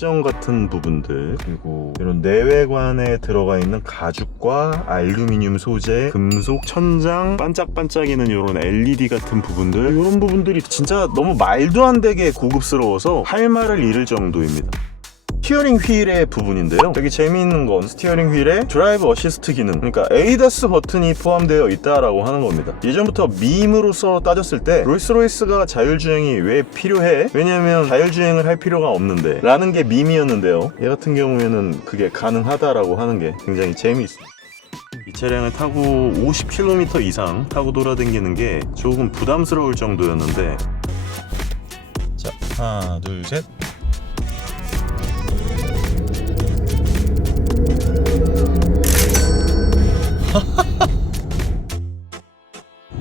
쿠션 같은 부분들, 그리고 이런 내외관에 들어가 있는 가죽과 알루미늄 소재, 금속 천장, 반짝반짝이는 이런 LED 같은 부분들, 이런 부분들이 진짜 너무 말도 안 되게 고급스러워서 할 말을 잃을 정도입니다. 스티어링 휠의 부분인데요, 되게 재미있는 건 스티어링 휠에 드라이브 어시스트 기능, 그러니까 ADAS 버튼이 포함되어 있다라고 하는 겁니다. 예전부터 밈으로서 따졌을 때 롤스로이스가 자율주행이 왜 필요해? 왜냐면 자율주행을 할 필요가 없는데 라는 게 밈이었는데요, 얘 같은 경우에는 그게 가능하다라고 하는 게 굉장히 재미있습니다. 이 차량을 타고 50km 이상 타고 돌아다니는 게 조금 부담스러울 정도였는데, 자, 하나 둘 셋.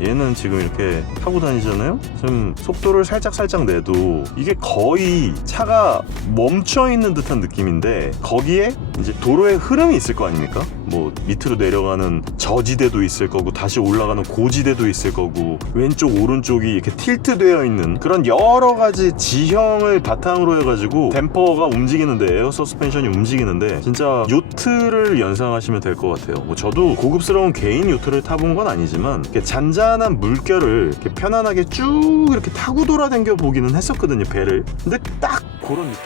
얘는 지금 이렇게 타고 다니잖아요? 지금 속도를 살짝 내도 이게 거의 차가 멈춰있는 듯한 느낌인데, 거기에 이제 도로에 흐름이 있을 거 아닙니까? 뭐 밑으로 내려가는 저지대도 있을 거고, 다시 올라가는 고지대도 있을 거고, 왼쪽 오른쪽이 이렇게 틸트 되어 있는 그런 여러 가지 지형을 바탕으로 해가지고 댐퍼가 움직이는데, 에어 서스펜션이 움직이는데, 진짜 요트를 연상하시면 될 것 같아요. 뭐 저도 고급스러운 개인 요트를 타본 건 아니지만 이렇게 잔잔한 물결을 이렇게 편안하게 쭉 이렇게 타고 돌아다녀 보기는 했었거든요, 배를. 근데 딱 그런 느낌.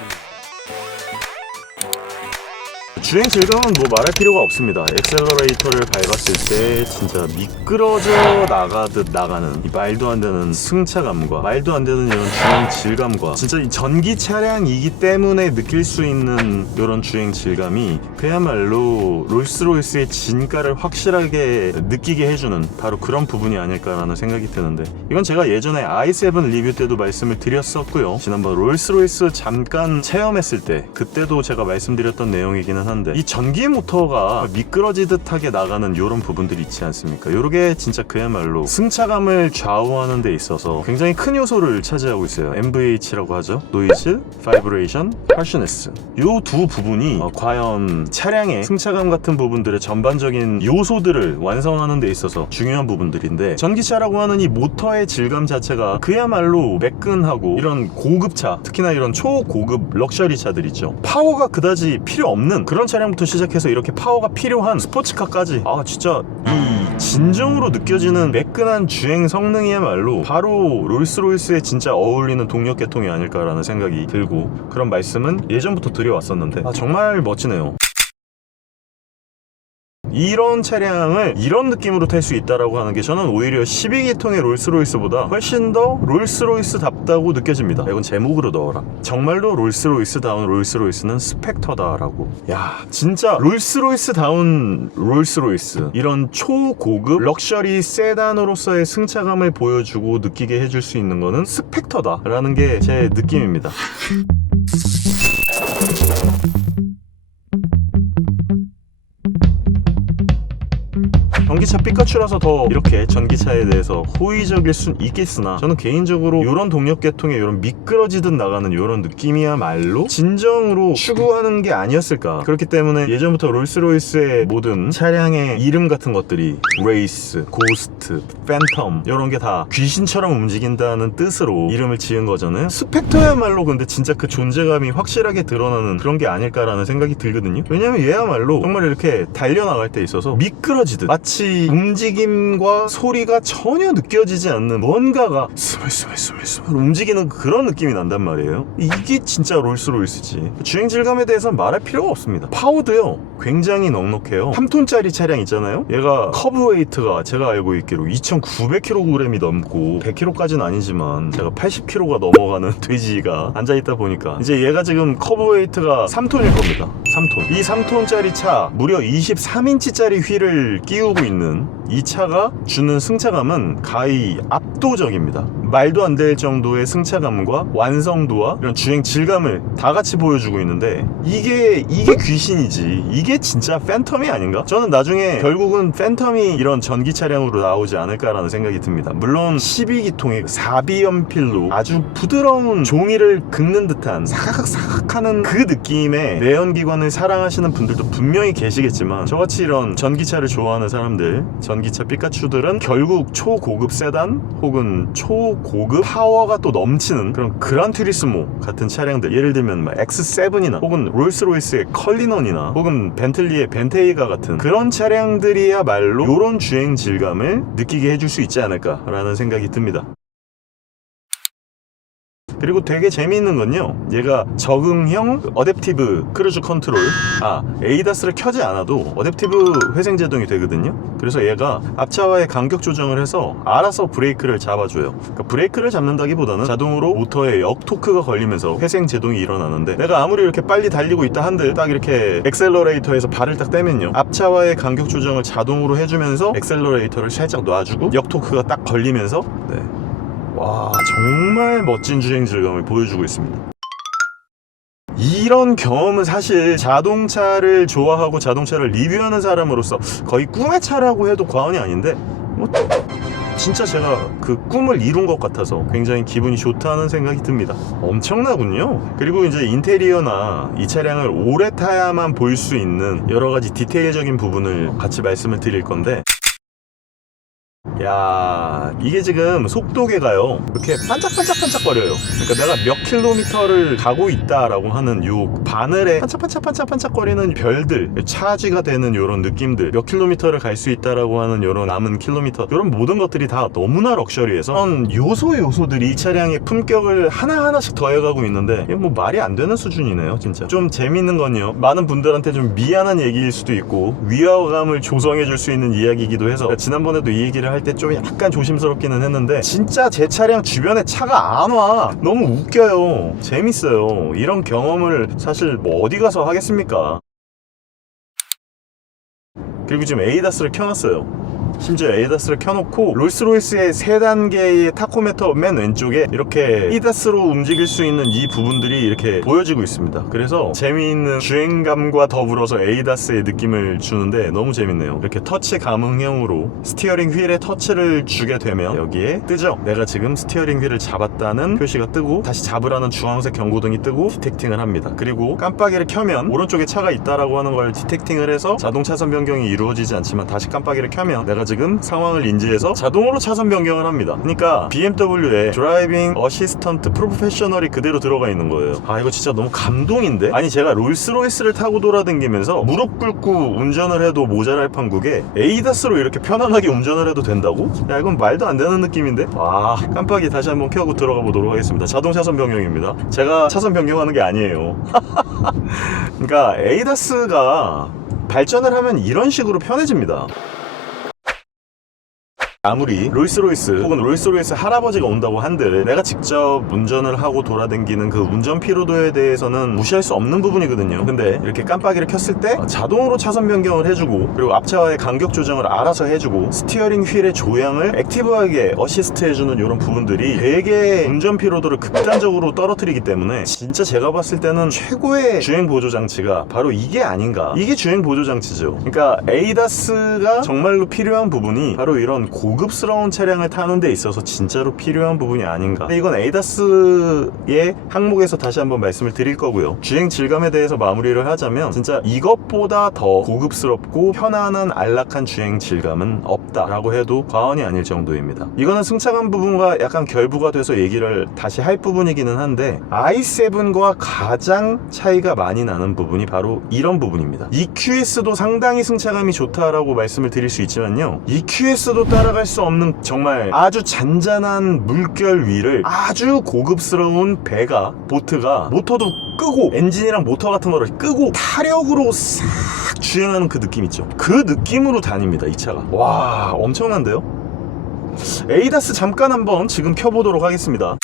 주행 질감은 뭐 말할 필요가 없습니다. 엑셀러레이터를 밟았을 때 진짜 미끄러져 나가듯 나가는 이 말도 안 되는 승차감과 말도 안 되는 이런 주행 질감과, 진짜 이 전기 차량이기 때문에 느낄 수 있는 이런 주행 질감이 그야말로 롤스로이스의 진가를 확실하게 느끼게 해주는 바로 그런 부분이 아닐까라는 생각이 드는데, 이건 제가 예전에 i7 리뷰 때도 말씀을 드렸었고요, 지난번 롤스로이스 잠깐 체험했을 때 그때도 제가 말씀드렸던 내용이기는 한데, 이 전기 모터가 미끄러지듯하게 나가는 이런 부분들이 있지 않습니까? 이게 진짜 그야말로 승차감을 좌우하는 데 있어서 굉장히 큰 요소를 차지하고 있어요. NVH라고 하죠. 노이즈, 바이브레이션, 하시네스. 이 두 부분이 과연 차량의 승차감 같은 부분들의 전반적인 요소들을 완성하는 데 있어서 중요한 부분들인데, 전기차라고 하는 이 모터의 질감 자체가 그야말로 매끈하고, 이런 고급차, 특히나 이런 초고급 럭셔리 차들 있죠, 파워가 그다지 필요 없는 그런 차량부터 시작해서 이렇게 파워가 필요한 스포츠카까지, 진짜 이 진정으로 느껴지는 매끈한 주행 성능이야말로 바로 롤스로이스에 진짜 어울리는 동력 계통이 아닐까라는 생각이 들고, 그런 말씀은 예전부터 드려왔었는데 정말 멋지네요. 이런 차량을 이런 느낌으로 탈 수 있다라고 하는 게 저는 오히려 12기통의 롤스로이스보다 훨씬 더 롤스로이스답다고 느껴집니다. 이건 제목으로 넣어라. 정말로 롤스로이스다운 롤스로이스는 스펙터다라고. 야, 진짜 롤스로이스다운 롤스로이스, 이런 초고급 럭셔리 세단으로서의 승차감을 보여주고 느끼게 해줄 수 있는 거는 스펙터다라는 게 제 느낌입니다. 전기차 삐까츄라서 더 이렇게 전기차에 대해서 호의적일 순 있겠으나, 저는 개인적으로 이런 동력 계통의 이런 미끄러지듯 나가는 이런 느낌이야말로 진정으로 추구하는 게 아니었을까. 그렇기 때문에 예전부터 롤스로이스의 모든 차량의 이름 같은 것들이 레이스, 고스트, 팬텀 이런 게 다 귀신처럼 움직인다는 뜻으로 이름을 지은 거잖아요. 스펙터야말로 근데 진짜 그 존재감이 확실하게 드러나는 그런 게 아닐까라는 생각이 들거든요. 왜냐면 얘야말로 정말 이렇게 달려나갈 때 있어서 미끄러지듯, 마치 움직임과 소리가 전혀 느껴지지 않는 뭔가가 스물스물 움직이는 그런 느낌이 난단 말이에요. 이게 진짜 롤스로이스지. 주행 질감에 대해서는 말할 필요가 없습니다. 파워도요 굉장히 넉넉해요. 3톤짜리 차량 있잖아요, 얘가 커브 웨이트가 제가 알고 있기로 2900kg이 넘고, 100kg까지는 아니지만 제가 80kg가 넘어가는 돼지가 앉아있다 보니까 이제 얘가 지금 커브 웨이트가 3톤일 겁니다. 3톤. 이 3톤짜리 차 무려 23인치짜리 휠을 끼우고 있는 이 차가 주는 승차감은 가히 압도적입니다. 말도 안 될 정도의 승차감과 완성도와 이런 주행 질감을 다 같이 보여주고 있는데, 이게 귀신이지. 이게 진짜 팬텀이 아닌가? 저는 나중에 결국은 팬텀이 이런 전기 차량으로 나오지 않을까라는 생각이 듭니다. 물론 12기통의 4비연필로 아주 부드러운 종이를 긁는 듯한 사각사각 하는 그 느낌의 내연기관을 사랑하시는 분들도 분명히 계시겠지만, 저같이 이런 전기차를 좋아하는 사람들, 전기 전기차 피카츄들은 결국 초고급 세단 혹은 초고급 파워가 또 넘치는 그런 그란투리스모 같은 차량들, 예를 들면 X7이나 혹은 롤스로이스의 컬리넌이나 혹은 벤틀리의 벤테이가 같은 그런 차량들이야말로 이런 주행 질감을 느끼게 해줄 수 있지 않을까라는 생각이 듭니다. 그리고 되게 재미있는 건요, 얘가 적응형 어댑티브 크루즈 컨트롤, ADAS를 켜지 않아도 어댑티브 회생제동이 되거든요. 그래서 얘가 앞차와의 간격 조정을 해서 알아서 브레이크를 잡아줘요. 그러니까 브레이크를 잡는다기보다는 자동으로 모터에 역토크가 걸리면서 회생제동이 일어나는데, 내가 아무리 이렇게 빨리 달리고 있다 한들 딱 이렇게 엑셀러레이터에서 발을 딱 떼면요, 앞차와의 간격 조정을 자동으로 해주면서 엑셀러레이터를 살짝 놔주고 역토크가 딱 걸리면서 와, 정말 멋진 주행 질감을 보여주고 있습니다. 이런 경험은 사실 자동차를 좋아하고 자동차를 리뷰하는 사람으로서 거의 꿈의 차라고 해도 과언이 아닌데, 진짜 제가 그 꿈을 이룬 것 같아서 굉장히 기분이 좋다는 생각이 듭니다. 엄청나군요. 그리고 이제 인테리어나 이 차량을 오래 타야만 볼 수 있는 여러 가지 디테일적인 부분을 같이 말씀을 드릴 건데, 야, 이게 지금 속도계가요 이렇게 반짝반짝반짝거려요. 그러니까 내가 몇 킬로미터를 가고 있다라고 하는 요 바늘에 반짝반짝반짝반짝거리는 별들, 차지가 되는 요런 느낌들, 몇 킬로미터를 갈 수 있다라고 하는 요런 남은 킬로미터, 요런 모든 것들이 다 너무나 럭셔리해서 그런 요소들이 이 차량의 품격을 하나하나씩 더해가고 있는데, 이게 뭐 말이 안 되는 수준이네요. 진짜 좀 재밌는 건요, 많은 분들한테 좀 미안한 얘기일 수도 있고 위화감을 조성해줄 수 있는 이야기이기도 해서 지난번에도 이 얘기를 할 때 좀 약간 조심스럽기는 했는데, 진짜 제 차량 주변에 차가 안 와. 너무 웃겨요. 재밌어요. 이런 경험을 사실 뭐 어디 가서 하겠습니까? 그리고 지금 ADAS를 켜놨어요. 심지어 ADAS를 켜놓고 롤스로이스의 3단계의 타코메터 맨 왼쪽에 이렇게 ADAS로 움직일 수 있는 이 부분들이 이렇게 보여지고 있습니다. 그래서 재미있는 주행감과 더불어서 ADAS의 느낌을 주는데 너무 재밌네요. 이렇게 터치 감응형으로 스티어링 휠에 터치를 주게 되면 여기에 뜨죠. 내가 지금 스티어링 휠을 잡았다는 표시가 뜨고, 다시 잡으라는 주황색 경고등이 뜨고 디텍팅을 합니다. 그리고 깜빡이를 켜면 오른쪽에 차가 있다라고 하는 걸 디텍팅을 해서 자동 차선 변경이 이루어지지 않지만 다시 깜빡이를 켜면 내가 지금 상황을 인지해서 자동으로 차선 변경을 합니다. 그러니까 BMW의 드라이빙 어시스턴트 프로페셔널이 그대로 들어가 있는 거예요. 이거 진짜 너무 감동인데? 아니, 제가 롤스로이스를 타고 돌아다니면서 무릎 꿇고 운전을 해도 모자랄 판국에 ADAS로 이렇게 편안하게 운전을 해도 된다고? 야, 이건 말도 안 되는 느낌인데? 깜빡이 다시 한번 켜고 들어가 보도록 하겠습니다. 자동 차선 변경입니다. 제가 차선 변경하는 게 아니에요. 그러니까 ADAS가 발전을 하면 이런 식으로 편해집니다. 아무리 롤스로이스 혹은 롤스로이스 할아버지가 온다고 한들 내가 직접 운전을 하고 돌아다니는 그 운전 피로도에 대해서는 무시할 수 없는 부분이거든요. 근데 이렇게 깜빡이를 켰을 때 자동으로 차선 변경을 해주고, 그리고 앞차와의 간격 조정을 알아서 해주고, 스티어링 휠의 조향을 액티브하게 어시스트 해주는 이런 부분들이 되게 운전 피로도를 극단적으로 떨어뜨리기 때문에 진짜 제가 봤을 때는 최고의 주행 보조 장치가 바로 이게 아닌가. 이게 주행 보조 장치죠. 그러니까 ADAS가 정말로 필요한 부분이 바로 이런 고급스러운 차량을 타는 데 있어서 진짜로 필요한 부분이 아닌가. 이건 ADAS의 항목에서 다시 한번 말씀을 드릴 거고요. 주행 질감에 대해서 마무리를 하자면, 진짜 이것보다 더 고급스럽고 편안한 안락한 주행 질감은 없다라고 해도 과언이 아닐 정도입니다. 이거는 승차감 부분과 약간 결부가 돼서 얘기를 다시 할 부분이기는 한데, i7과 가장 차이가 많이 나는 부분이 바로 이런 부분입니다. EQS도 상당히 승차감이 좋다라고 말씀을 드릴 수 있지만요, EQS도 따라갈 수 없는 정말 아주 잔잔한 물결 위를 아주 고급스러운 배가, 보트가 모터도 끄고 엔진이랑 모터 같은 거를 끄고 타력으로 싹 주행하는 그 느낌 있죠. 그 느낌으로 다닙니다, 이 차가. 와, 엄청난데요? ADAS 잠깐 한번 지금 켜보도록 하겠습니다.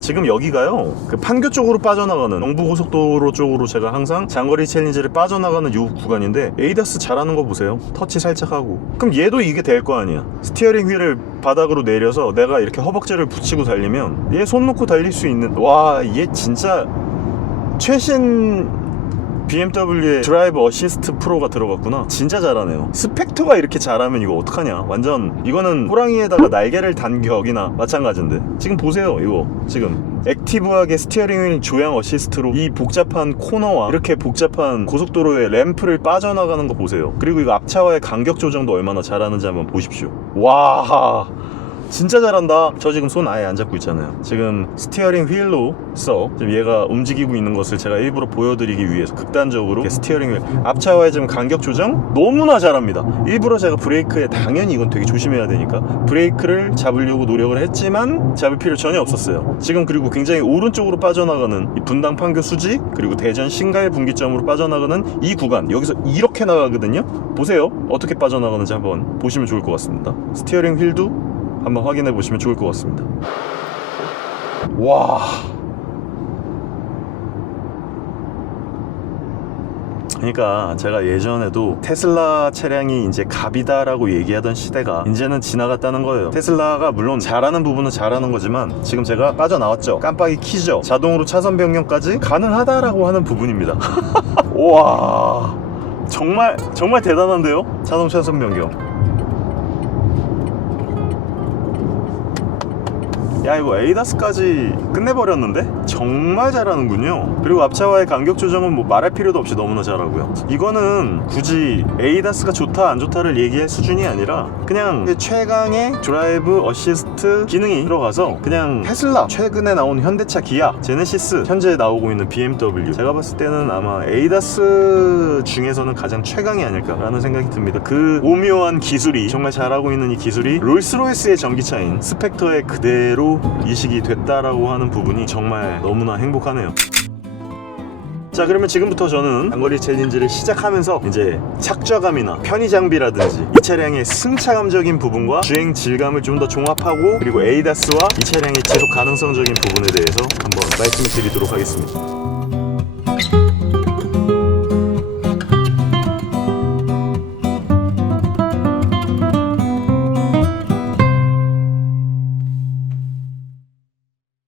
지금 여기가요, 그 판교 쪽으로 빠져나가는 영부고속도로 쪽으로 제가 항상 장거리 챌린지를 빠져나가는 이 구간인데, ADAS 잘하는 거 보세요. 터치 살짝 하고. 그럼 얘도 이게 될 거 아니야. 스티어링 휠을 바닥으로 내려서 내가 이렇게 허벅지를 붙이고 달리면 얘 손 놓고 달릴 수 있는, 와, 얘 진짜 최신 BMW에 드라이브 어시스트 프로가 들어갔구나. 진짜 잘하네요. 스펙터가 이렇게 잘하면 이거 어떡하냐. 완전 이거는 호랑이에다가 날개를 단 격이나 마찬가지인데. 지금 보세요. 이거 지금 액티브하게 스티어링 휠 조향 어시스트로 이 복잡한 코너와 이렇게 복잡한 고속도로의 램프를 빠져나가는 거 보세요. 그리고 이거 앞차와의 간격 조정도 얼마나 잘하는지 한번 보십시오. 와, 진짜 잘한다. 저 지금 손 아예 안 잡고 있잖아요. 지금 스티어링 휠로서 지금 얘가 움직이고 있는 것을 제가 일부러 보여드리기 위해서 극단적으로 스티어링 휠 앞차와의 지금 간격 조정 너무나 잘합니다. 일부러 제가 브레이크에, 당연히 이건 되게 조심해야 되니까 브레이크를 잡으려고 노력을 했지만 잡을 필요 전혀 없었어요. 지금 그리고 굉장히 오른쪽으로 빠져나가는 이 분당 판교 수지, 그리고 대전 신갈 분기점으로 빠져나가는 이 구간, 여기서 이렇게 나가거든요. 보세요. 어떻게 빠져나가는지 한번 보시면 좋을 것 같습니다. 스티어링 휠도 한번 확인해 보시면 좋을 것 같습니다. 와, 그러니까 제가 예전에도 테슬라 차량이 이제 갑이다라고 얘기하던 시대가 이제는 지나갔다는 거예요. 테슬라가 물론 잘하는 부분은 잘하는 거지만 지금 제가 빠져나왔죠. 깜빡이 키죠. 자동으로 차선 변경까지 가능하다라고 하는 부분입니다. 와, 정말 대단한데요? 자동 차선 변경. 야, 이거 에이다스까지 끝내버렸는데? 정말 잘하는군요. 그리고 앞차와의 간격 조정은 뭐 말할 필요도 없이 너무나 잘하고요. 이거는 굳이 에이다스가 좋다 안 좋다를 얘기할 수준이 아니라 그냥 최강의 드라이브 어시스트 기능이 들어가서 그냥 테슬라, 최근에 나온 현대차 기아, 제네시스, 현재 나오고 있는 BMW, 제가 봤을 때는 아마 에이다스 중에서는 가장 최강이 아닐까라는 생각이 듭니다. 그 오묘한 기술이, 정말 잘하고 있는 이 기술이 롤스로이스의 전기차인 스펙터에 그대로 이식이 됐다라고 하는 부분이 정말 너무나 행복하네요. 자, 그러면 지금부터 저는 장거리 챌린지를 시작하면서 이제 착좌감이나 편의 장비라든지 이 차량의 승차감적인 부분과 주행 질감을 좀 더 종합하고, 그리고 에이다스와 이 차량의 지속 가능성적인 부분에 대해서 한번 말씀을 드리도록 하겠습니다.